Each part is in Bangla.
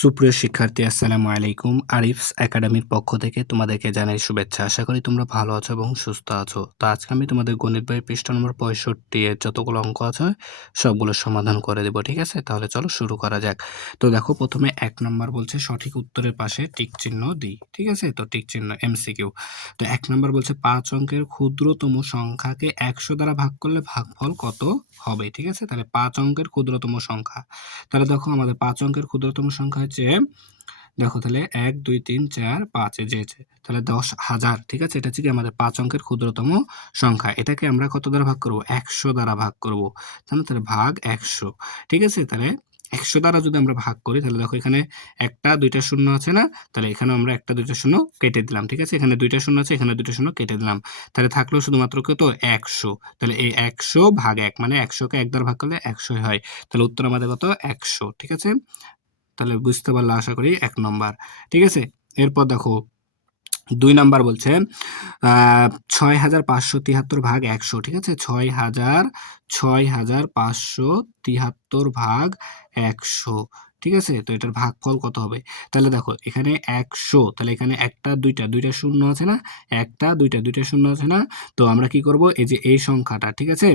সুপ্রিয় শিক্ষার্থী, আসসালামু আলাইকুম। আরিফস একাডেমির পক্ষ থেকে তোমাদেরকে জানাই শুভেচ্ছা। আশা করি তোমরা ভালো আছো এবং সুস্থ আছো। তো আজকে আমি তোমাদের গণিত বইয়ের পৃষ্ঠা নম্বর 65 এর যতগুলো অঙ্ক আছে সবগুলো সমাধান করে দেব, ঠিক আছে? তাহলে চলো শুরু করা যাক। তো দেখো, প্রথমে 1 নাম্বার বলছে সঠিক উত্তরের পাশে টিক চিহ্ন দিই, ঠিক আছে? তো টিক চিহ্ন এমসিকিউ। তো 1 নাম্বার বলছে 5 অঙ্কের ক্ষুদ্রতম সংখ্যাকে 100 দ্বারা ভাগ করলে ভাগফল কত হবে, ঠিক আছে? তাহলে 5 অঙ্কের ক্ষুদ্রতম সংখ্যা, তাহলে দেখো আমাদের 5 অঙ্কের ক্ষুদ্রতম সংখ্যা হচ্ছে, দেখো তাহলে 1 2 3 4 5 এই যে তাহলে 10,000, ঠিক আছে? এটা হচ্ছে কি আমাদের 5 অঙ্কের ক্ষুদ্রতম সংখ্যা। এটাকে আমরা কত দ্বারা ভাগ করব? 100 দ্বারা ভাগ করব। তাহলে ভাগ 100, ঠিক আছে? তাহলে 100 দ্বারা যদি আমরা ভাগ করি, তাহলে দেখো এখানে একটা দুইটা শূন্য আছে না? তাহলে এখানেও আমরা একটা দুইটা শূন্য কেটে দিলাম, ঠিক আছে? এখানে দুইটা শূন্য আছে, এখানে দুইটা শূন্য কেটে দিলাম। তাহলে থাকলো শুধুমাত্র কত? 100। তাহলে এই 100 ভাগ 1 মানে 100 কে 1 দ্বারা ভাগ করলে 100 হয়। তাহলে উত্তর আমাদের কত? 100, ঠিক আছে? তাহলে বুঝতে পারলে আশা করি 1 নম্বর, ঠিক আছে? এরপর দেখো 2 নাম্বার বলছে 6573 ভাগ 100, ঠিক আছে? 6573 ভাগ 100, ঠিক আছে? তো এটার ভাগফল কত হবে? তাহলে দেখো এখানে 100, তাহলে এখানে একটা দুইটা শূন্য আছে না? একটা দুইটা শূন্য আছে না? তো আমরা কি করব? এই যে এই সংখ্যাটা, ঠিক আছে?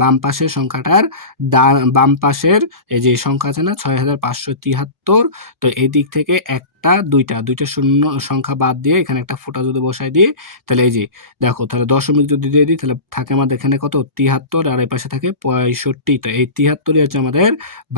বাম পাশের সংখ্যাটার বাম পাশের এই যে সংখ্যা আছে না 6573, তো এই দিক থেকে একটা দুইটা শূন্য সংখ্যা বাদ দিয়ে এখানে একটা ফোঁটা যদি বসাই দিই, তাহলে এই যে দেখো, তাহলে দশমিক যদি দিয়ে দিই, তাহলে থাকে আমাদের এখানে কত? 73, আর এই পাশে থাকে 65। তো এই 73ই হচ্ছে আমাদের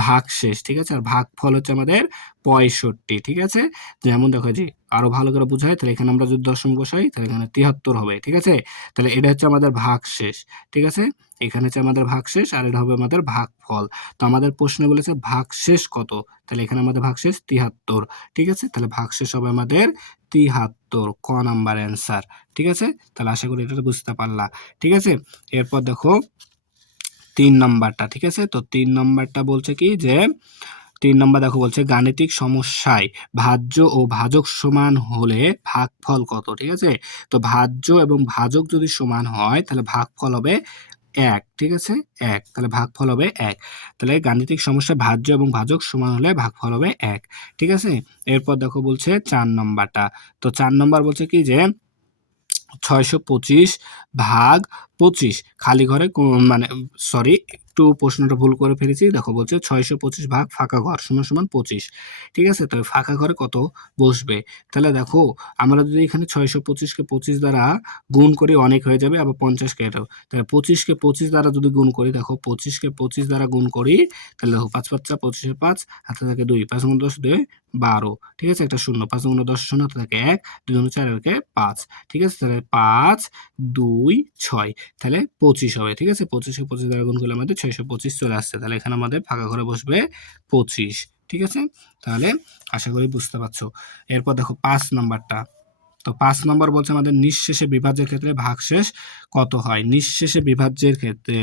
ভাগশেষ, ঠিক আছে? আর ভাগফল হচ্ছে আমাদের 65, ঠিক আছে? যেমন দেখো যে আরো ভালো করে বোঝায়, তাহলে এখানে আমরা যদি দশমিক বসাই, তাহলে এখানে 73 হবে, ঠিক আছে? তাহলে এটা হচ্ছে আমাদের ভাগশেষ, ঠিক আছে? এখানে হচ্ছে আমাদের ভাগশেষ, আর এটা হবে আমাদের ভাগফল। তো আমাদের প্রশ্নে বলেছে ভাগশেষ কত, তাহলে এখানে আমাদের ভাগশেষ 73, ঠিক আছে? তাহলে ভাগশেষ হবে আমাদের 73, ক নাম্বার অ্যান্সার, ঠিক আছে? তাহলে আশা করি এটা বুঝতে পারলা, ঠিক আছে? এরপর দেখো 3 নাম্বারটা, ঠিক আছে? তো 3 নাম্বারটা বলছে কি যে 3 নাম্বার দেখো বলছে গাণিতিক সমস্যায় ভাজ্য ও ভাজক সমান হলে ভাগফল কত, ঠিক আছে? তো ভাজ্য এবং ভাজক যদি সমান হয়, তাহলে ভাগফল হবে 1, ঠিক আছে? 1, তাহলে ভাগফল হবে 1। তাহলে গাণিতিক সমস্যায় ভাজ্য এবং ভাজক সমান হলে ভাগফল হবে 1, ঠিক আছে? এরপর দেখো বলছে 4 নাম্বারটা। তো 4 নাম্বার বলছে কি যে 625 ভাগ 25 খালি ঘরে মানে সরি, একটু প্রশ্নটা ভুল করে ফেলেছি। দেখো বলছে 625 ভাগ ফাঁকা ঘর সমান সমান 25, ঠিক আছে? তবে ফাঁকা ঘরে কত বসবে? তাহলে দেখো আমরা যদি এখানে 625 কে 25 দ্বারা গুণ করি, অনেক হয়ে যাবে, আবার 50 কে এটাও, তাহলে 25 কে 25 দ্বারা যদি গুণ করি, দেখো 25 কে 25 দ্বারা গুণ করি, তাহলে দেখো 5 5 25 5 হাতে থাকে 2, 5 গুণ 10 2 12, ঠিক আছে? একটা শূন্য, 5 গুণ 10 শূন্য, হাতে থাকে 1, 2 গুণ 4 এর 5, ঠিক আছে? তাহলে 5 2 6, তাহলে 25 হবে, ঠিক আছে? 25 কে 25 দ্বারা গুণ করলে আমাদের 625 চলে আসছে। তাহলে এখানে আমাদের ফাঁকা ঘরে বসবে 25, ঠিক আছে? তাহলে আশা করি বুঝতে পারছো। এরপর দেখো 5 নাম্বারটা। তো 5 নম্বর বলছে আমাদের নিঃশেষে বিভাজ্যের ক্ষেত্রে ভাগশেষ কত হয়? নিঃশেষে বিভাজ্যের ক্ষেত্রে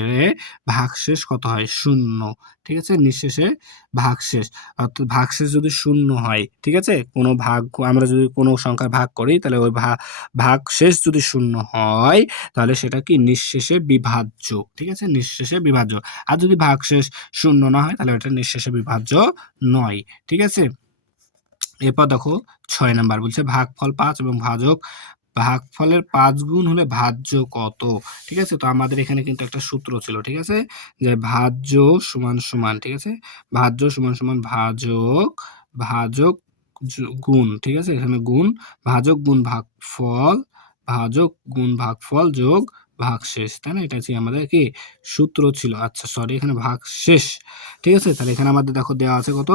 ভাগশেষ কত হয়? 0, ঠিক আছে? নিঃশেষে ভাগশেষ, অর্থাৎ ভাগশেষ যদি 0 হয়, ঠিক আছে? কোনো ভাগ আমরা যদি কোনো সংখ্যা ভাগ করি, তাহলে ওই ভাগশেষ যদি 0 হয়, তাহলে সেটা কি? নিঃশেষে বিভাজ্য, ঠিক আছে? নিঃশেষে বিভাজ্য। আর যদি ভাগশেষ 0 না হয়, তাহলে ওটা নিঃশেষে বিভাজ্য নয়, ঠিক আছে? এরপর দেখো 6 নাম্বার বলছে ভাগফল 5 এবং ভাগফলের 5 গুণ হলে ভাজ্য কত, ঠিক আছে? তো আমাদের এখানে কিন্তু একটা সূত্র ছিল, ঠিক আছে? যে ভাজ্য সমান সমান, ঠিক আছে? ভাজ্য সমান সমান ভাজক গুণ, ঠিক আছে? এখানে গুণ ভাজক গুণ ভাগফল, ভাজক গুণ ভাগফল যোগ ভাগশেষ, তাই না? এটা হচ্ছে আমাদের কি সূত্র ছিল। আচ্ছা সরি, এখানে ভাগশেষ, ঠিক আছে? তাহলে এখানে আমাদের দেখো দেওয়া আছে কত?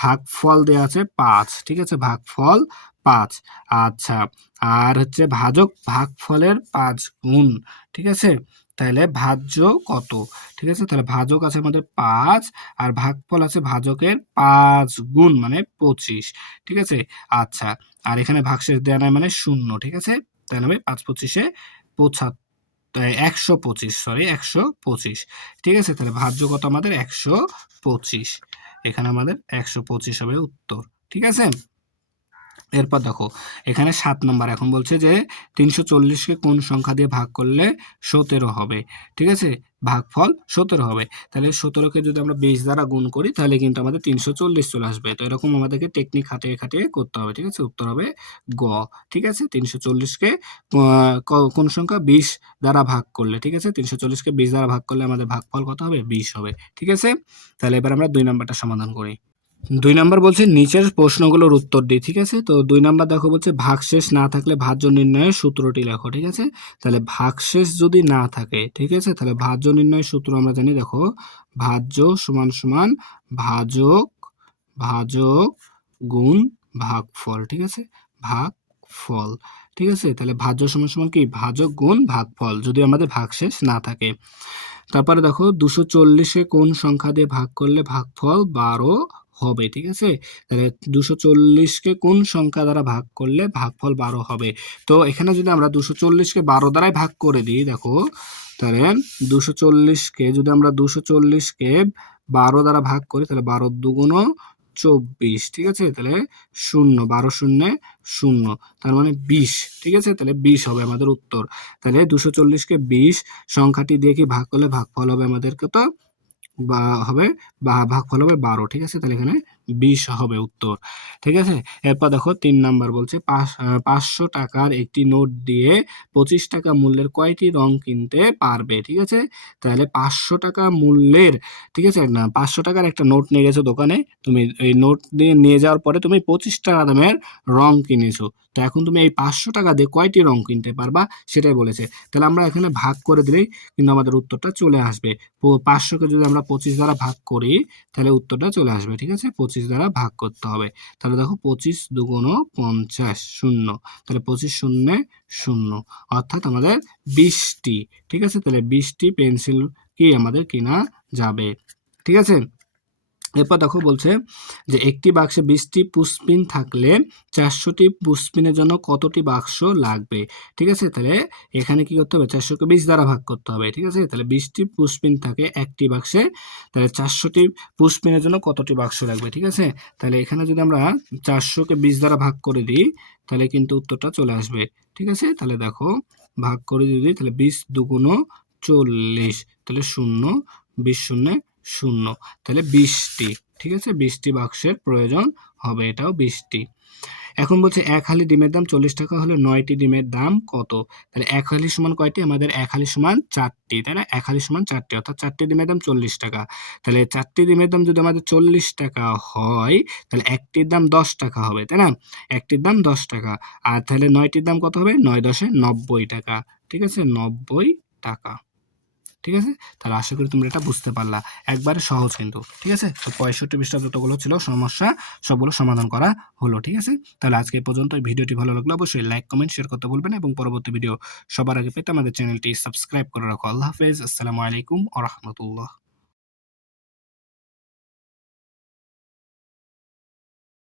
ভাগফল দেওয়া আছে 5, ঠিক আছে? ভাগফল 5, আচ্ছা। আর হচ্ছে ভাজক ভাগফলের 5 গুণ, ঠিক আছে? তাহলে ভাজ্য কত, ঠিক আছে? তাহলে ভাজক আছে আমাদের 5, আর ভাগফল আছে ভাজকের 5 গুণ মানে 25, ঠিক আছে? আচ্ছা, আর এখানে ভাগশেষ দেওয়া নাই মানে 0, ঠিক আছে? তাহলে হবে 5 25 125, সরি 125, ঠিক আছে? তাহলে ভাজ্য কত আমাদের? 125, এখানে আমাদের 125 হবে উত্তর, ঠিক আছে? এরপর দেখো এখানে 7 নম্বর এখন বলছে যে 340-কে কোন সংখ্যা দিয়ে ভাগ করলে 17 হবে, ঠিক আছে? ভাগফল 17 হবে। তাহলে 17-কে যদি আমরা 20 দ্বারা গুণ করি তাহলে কিন্তু আমাদের 340 চলে আসবে। তো এরকম আমাদেরকে টেকনিক খাটিয়ে, খাটিয়ে করতে হবে, ঠিক আছে? উত্তর হবে গ, ঠিক আছে? 340-কে কোন সংখ্যা 20 দ্বারা ভাগ করলে, ঠিক আছে? 340-কে 20 দ্বারা ভাগ করলে আমাদের ভাগফল কত হবে? 20 হবে, ঠিক আছে? তাহলে এবার আমরা 2 নাম্বারটা সমাধান করি। 2 নাম্বার বলছে নিচের প্রশ্নগুলোর উত্তর দিই, ঠিক আছে? তো 2 নাম্বার দেখো বলছে ভাগশেষ না থাকলে ভাজ্য নির্ণয়ের সূত্রটি লেখো, ঠিক আছে? তাহলে ভাগশেষ যদি না থাকে, ঠিক আছে? তাহলে ভাজ্য নির্ণয়ের সূত্র আমরা জানি, দেখো ভাজ্য সমান সমান ভাজক ভাজক গুণ ভাগফল, ঠিক আছে? ভাগফল, ঠিক আছে? তাহলে ভাজ্য সমান সমান কি? ভাজক গুণ ভাগফল যদি আমাদের ভাগশেষ না থাকে। তারপরে দেখো 240-এ কোন সংখ্যা দিয়ে ভাগ করলে ভাগফল 12 হবে, ঠিক আছে? তাহলে 240-কে কোন সংখ্যা দ্বারা ভাগ করলে ভাগফল 12 হবে? তো এখানে যদি আমরা 240-কে 12 দ্বারাই ভাগ করে দিই, দেখো তাহলে 240-কে যদি আমরা 240-কে 12 দ্বারা ভাগ করি তাহলে 12 দুগুণ 24, ঠিক আছে? তাহলে 0, 12 শূন্যে 0, তার মানে 20, ঠিক আছে? তাহলে 20 হবে আমাদের উত্তর। তাহলে 240-কে 20 সংখ্যাটি দিয়ে কি ভাগ করলে ভাগফল হবে আমাদের কত? বা হবে বা ভাগফল হবে 12, ঠিক আছে? তাহলে এখানে 20 হবে উত্তর, ঠিক আছে? এরপর দেখো 3 নাম্বার বলছে 500 টাকার একটি নোট দিয়ে 25 টাকা মূল্যের কয়টি রং কিনতে পারবে, ঠিক আছে? তাহলে 500 টাকা মূল্যের, ঠিক আছে? না, 500 টাকার একটা নোট নিয়ে গেছো দোকানে, তুমি এই নোট দিয়ে নিয়ে যাওয়ার পরে তুমি 25 টাকা দামের রং কিনেছো। তো এখন তুমি এই 500 টাকা দিয়ে কয়টি রং কিনতে পারবা সেটাই বলেছে। তাহলে আমরা এখানে ভাগ করে দিলেই কিন্তু আমাদের উত্তরটা চলে আসবে। 500-কে যদি আমরা 25 দ্বারা ভাগ করি তাহলে উত্তরটা চলে আসবে, ঠিক আছে? 25 দ্বারা ভাগ করতে হবে। তাহলে দেখো 25 দুগুণ 50, 0, তাহলে 25 শূন্যে 0, অর্থাৎ আমাদের 20টি, ঠিক আছে? তাহলে 20টি পেন্সিল কি আমাদের কেনা যাবে, ঠিক আছে? এরপর দেখো বলছে যে একটি বাক্সে 20টি পুশপিন থাকলে 400টি পুশপিনের জন্য কতটি বাক্স লাগবে, ঠিক আছে? তাহলে এখানে কি করতে হবে? 400-কে 20 দ্বারা ভাগ করতে হবে, ঠিক আছে? তাহলে 20টি পুশপিন থাকে একটি বাক্সে, তাহলে 400টি পুশপিনের জন্য কতটি বাক্স লাগবে, ঠিক আছে? তাহলে এখানে যদি আমরা 400-কে 20 দ্বারা ভাগ করে দিই তাহলে কিন্তু উত্তরটা চলে আসবে, ঠিক আছে? তাহলে দেখো ভাগ করে যদি তাহলে 20 দুগুণ 40, তাহলে 0, 20 শূন্যে 0, তাহলে 20টি, ঠিক আছে? 20টি বাক্সের প্রয়োজন হবে, এটাও 20টি। এখন বলছে এক হালি ডিমের দাম 40 টাকা হলে 9টি ডিমের দাম কত? তাহলে এক হালি সমান কয়টি? আমাদের এক হালি সমান 4টি, তাই না? এক হালি সমান 4টি, অর্থাৎ 4টি ডিমের দাম 40 টাকা। তাহলে 4টি ডিমের দাম যদি আমাদের 40 টাকা হয় তাহলে একটির দাম 10 টাকা হবে, তাই না? একটির দাম 10 টাকা। আর তাহলে 9টির দাম কত হবে? 9 10 90 টাকা, ঠিক আছে? 90 টাকা, ঠিক আছে? তাহলে আশা করি তোমরা এটা বুঝতে পারলা। একবারে সহজ কিন্তু, ঠিক আছে? তো 65 পৃষ্ঠা যতগুলো ছিল সমস্যা সবগুলো সমাধান করা হলো, ঠিক আছে? তাহলে আজকে এই পর্যন্ত। ভিডিওটি ভালো লাগলে অবশ্যই লাইক, কমেন্ট, শেয়ার করতে ভুলবেন এবং পরবর্তী ভিডিও সবার আগে পেতে আমাদের চ্যানেলটি সাবস্ক্রাইব করে রাখো। আল্লাহ হাফেজ। আসসালামু আলাইকুম ওয়া রাহমাতুল্লাহ।